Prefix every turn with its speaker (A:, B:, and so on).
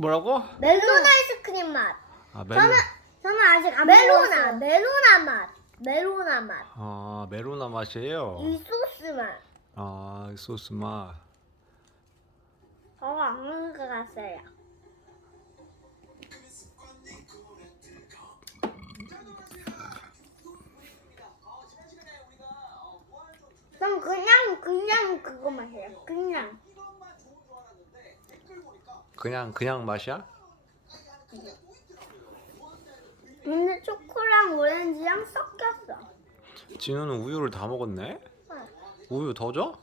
A: 뭐라고?
B: 멜론 아이스크림 맛.
A: 아 멜론.
B: 저는 저는 아직 안 멜로나 멜로나 맛. 멜로나 맛.
A: 아 메로나 맛이에요.
B: 이 소스 맛.
A: 아 소스 맛.
B: 저거 안 먹을 것 같아요. 그냥 그냥 그거 마세요. 그냥
A: 그냥 그냥 맛이야?
B: 근데 초코랑 오렌지랑 섞였어.
A: 진우는 우유를 다 먹었네. 우유 더 줘?